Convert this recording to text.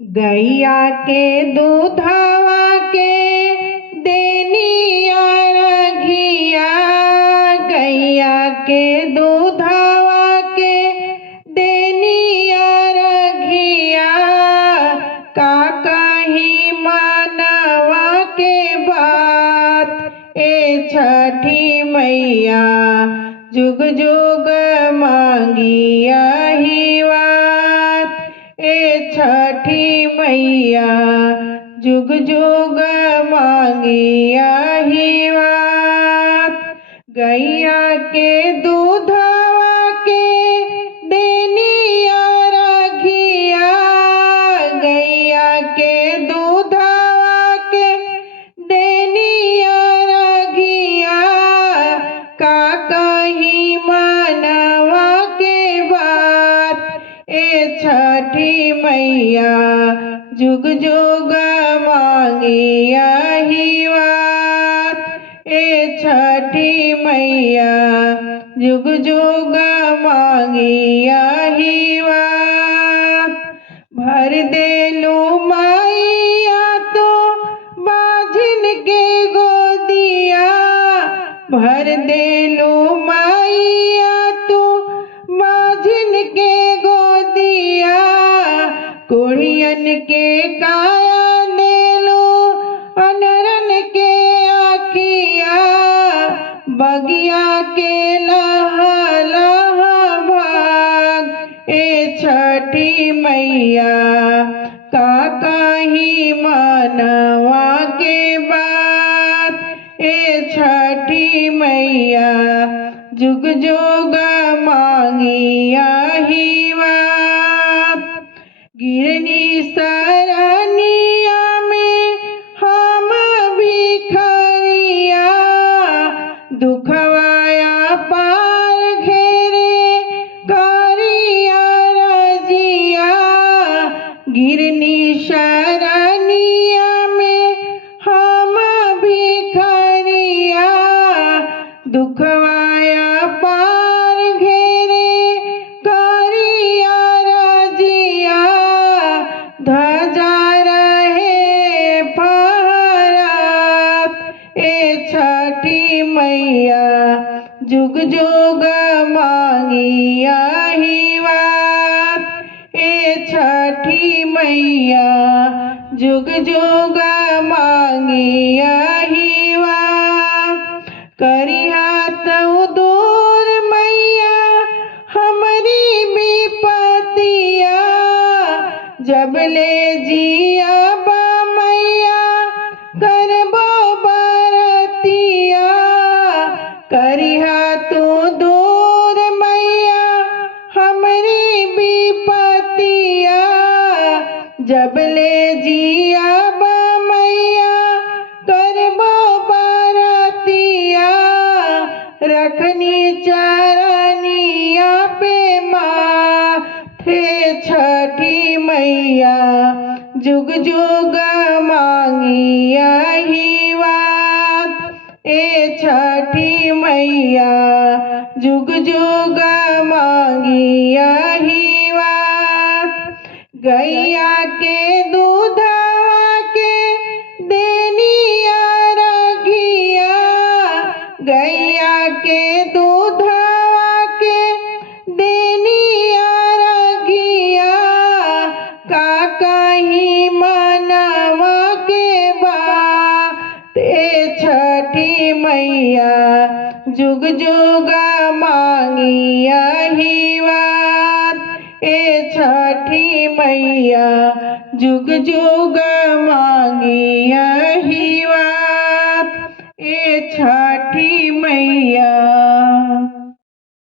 गैया के दूधवा के देनिया रघिया, गैया के दूधवा के देनिया रघिया, का कही मनवा के बात ए छठी मैया, जुग जुग मांगिया ही बात ए छठी मैया, जुग जुग मांगिया ही बात। गैया के दूधवा के देनिया रघिया, गैया के दूधवा के देनिया रघिया, का कही मनवा के बात ए छठी मैया, जुग जुग मांगिया ही बात ए छठी मैया, जुग जुग मांगिया ही बात। भर देलू मैया तो बाझिन के गोदिया, भर देलू मैया तो बाझिन के गोदिया, कोढ़ियन के काया देलो अनरन के आखिया, बगिया के लहा लहा भाग ए छठी मैया, का कही मनवा के बात ए छठी मैया, जुग जुग मांगिया ही बात। गिरनी सरनिया में हम भिखरिया, दुखवाया पार घेरे करिया रजिया, गिरनी शरनिया में हम भिखरिया, दुखवाया पार घेरे करिया रजिया, ध्वजा रहे फहरात ए छठी मैया, जुग जुग मांगिया ही बात ए छठी मैया, जुग जुग मांगिया ही बात। करिहा तऊ दूर मैया हमारी विपतिया, जब ले जिया बा मैया करबो बरतिया, करिहा तू दूर मैया हमारी विपतिया, जब ले जिया बा मैया करबो बरतिया, रखनी चरनिया पे माथे छठी मैया, जुग जुग मांगिया ही बात ए छठी मैया, जुग जुग मांगिया ही बात। गैया के दूधवा के देनिया रघिया, गैया के दूधवा के देनिया रघिया, का कही मनवा के बात ए छठी मैया, जुग जुग मांगिया ही बात ए छठी मैया, जुग जुग मांगिया